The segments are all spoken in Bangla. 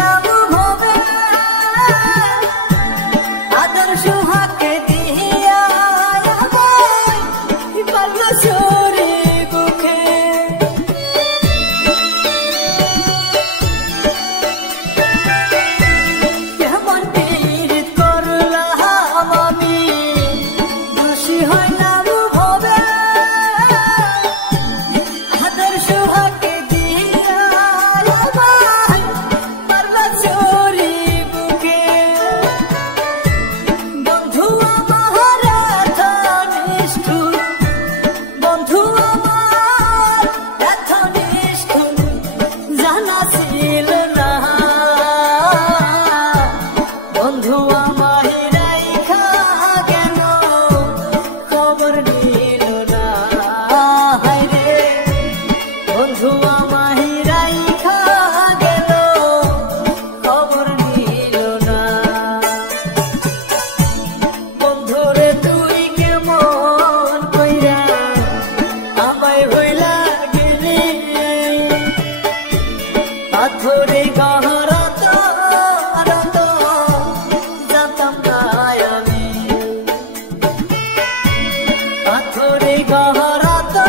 হইলাম ভবে আদর সুহাকে দিয়া পারল চুরি বুকে কেমন পীড়িত করলাম আমি দোষী হইলাম ভবে আদর সুহাকে দিয়া পারল চুরি বুকে বন্ধু আমার এত নিষ্ঠুর বন্ধু আমার এত নিষ্ঠুর জানা ছিল না বন্ধু আমায় রাইখা গেল খবর নিল না হায়রে বন্ধু আমায় রাইখা গেল খবর নিল না বন্ধুরে তুই কেমন কইরা আমায় হইলা গেলি পাথরে গহরা তো জানতাম না আমি পাথরে গহরা তো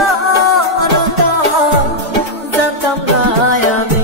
জানতাম না আমি